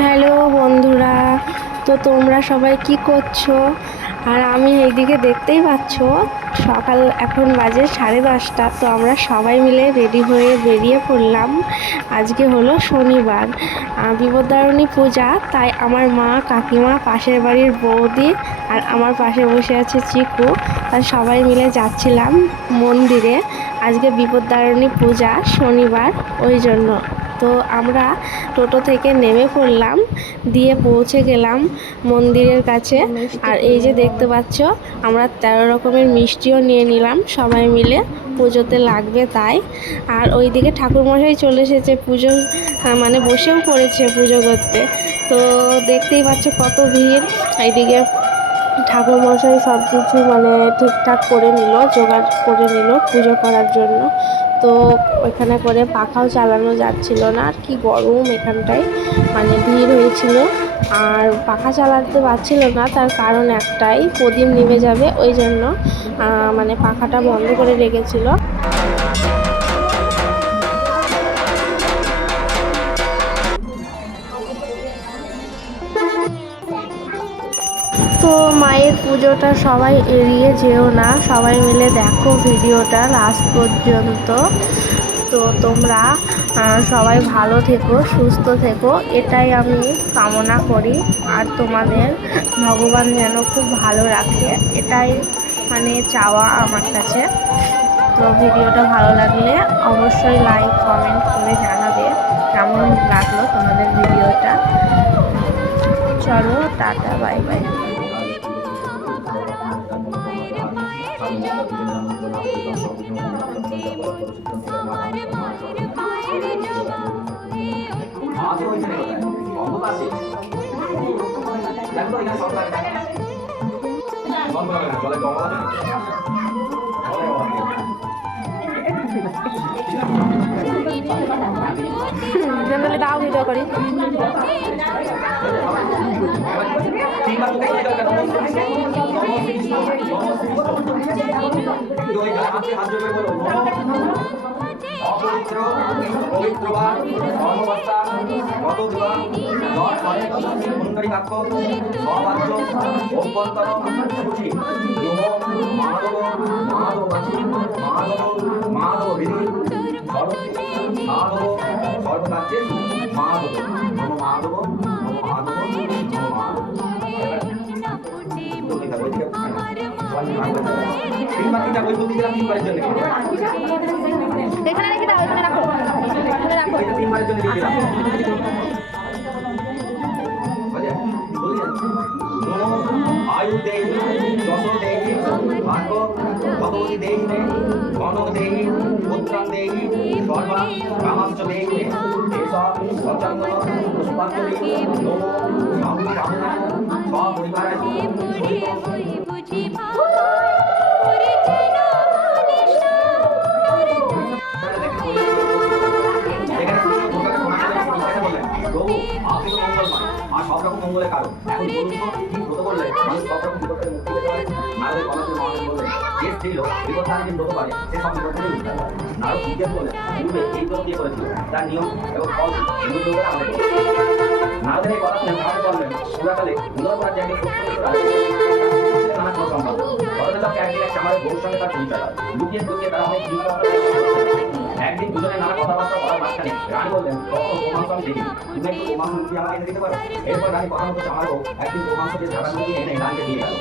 Hello বন্ধুরা, তো তোমরা সবাই কি করছো? আর আমি এইদিকে দেখতেই পাচ্ছ সকাল এখন বাজে 10:30। তো আমরা সবাই মিলে রেডি হয়ে বেরিয়ে পড়লাম। আজকে হলো শনিবার, বিপদারণী পূজা। তাই আমার মা, কাকিমা, পাশের বাড়ির বৌদি আর আমার পাশে বসে আছে চিকু, তাই সবাই মিলে যাচ্ছিলাম মন্দিরে। আজকে বিপদারণী পূজা, শনিবার, ওই জন্য। তো আমরা টোটো থেকে নেমে পড়লাম, দিয়ে পৌঁছে গেলাম মন্দিরের কাছে। আর এই যে দেখতে পাচ্ছ, আমরা 13 রকমের মিষ্টিও নিয়ে নিলাম সবাই মিলে, পুজোতে লাগবে তাই। আর ওইদিকে ঠাকুরমশাই চলে এসেছে পুজো, মানে বসেও পড়েছে পুজো করতে। তো দেখতেই পাচ্ছ কত ভিড়। এইদিকে ঠাকুরমশাই সব কিছু মানে ঠিকঠাক করে নিল, জোগাড় করে নিল পুজো করার জন্য। তো ওইখানে করে পাখাও চালানো যাচ্ছিল না, আর কি গরম এখানটায়, মানে ভিড় হয়েছিল। আর পাখা চালাতে পারছিল না, তার কারণ একটাই, প্রদীপ নিভে যাবে, ওই জন্য মানে পাখাটা বন্ধ করে রেখেছিল। তো মায়ের পুজোটা সবাই এড়িয়ে যেও না, সবাই মিলে দেখো ভিডিওটা লাস্ট পর্যন্ত। তো তোমরা সবাই ভালো থেকো, সুস্থ থেকো, এটাই আমি কামনা করি। আর তোমাদের ভগবান যেন খুব ভালো রাখে, এটাই মানে চাওয়া আমার কাছে। তো ভিডিওটা ভালো লাগলে অবশ্যই লাইক কমেন্ট করে জানাবে কেমন লাগলো তোমাদের ভিডিওটা। চলো, টাটা, বাই বাই। জেনারেলি দাও ভিডিও করি। অপবিত্র পবিত্রবান ধর্মবর্তা গতদুয়া দশ সুন্দরী বাক্য সবাচ্য অভ্যন্তর সূচি মাধব মাধব মাধব মাধব বিধি মাধব সর্বকার্যে মাধব মাধব মাধব এখানে রেখে দাও, এখানে রাখো, এখানে রাখো। তিনবারের জন্য দিয়ে দিলাম। आयु देहि दशो देहि भाग्य भगवती देहि मे गणक देहि पुत्रं देहि सर्वा कामांश देहि मे एषा सचन्दन पुष्पाञ्जलि नमो स्वामी कामना स्वपरिवाराय প্রভু আপনি তো মঙ্গলময় আর সব রকম মঙ্গলের কারণ। এখন বলুন তো কি ব্রত করলে মানুষ সব রকম বিপদ থেকে মুক্তি পেতে পারে? নারদের গণেশের মহাদেব বললেন, যে স্ত্রী লোক বিপদ থেকে যে ব্রত পারে সে সব বিপদ থেকে উদ্ধার পায়। নারদ জিজ্ঞেস করলেন, পূর্বে এই ব্রত দিয়ে করেছিল, তার নিয়ম এবং ফল হিন্দু লোকেরা আমাদের বলে। নারদের এই কথা শুনে মহাদেব বললেন, পুরাকালে উদয়পুরার যে একজন নানা কোনো সম্ভব বড়দেবকে একদিন এক আমাদের বউর সঙ্গে তার পরিচয় হয়। লুকিয়ে লুকিয়ে তারা অনেক একদিন দুজনে নানা কথাবার্তা বলার মাঝখানে রানী বললেন, কখনো গোমাংস আমি দেখিনি, তুমি একটু গোমাংস লুকিয়ে আমাকে এনে দিতে পারো? এরপর রানী কথা মতো চামার একদিন গোমাংস দিয়ে ঢাকা লুকিয়ে এনে রানীকে দিয়ে গেল।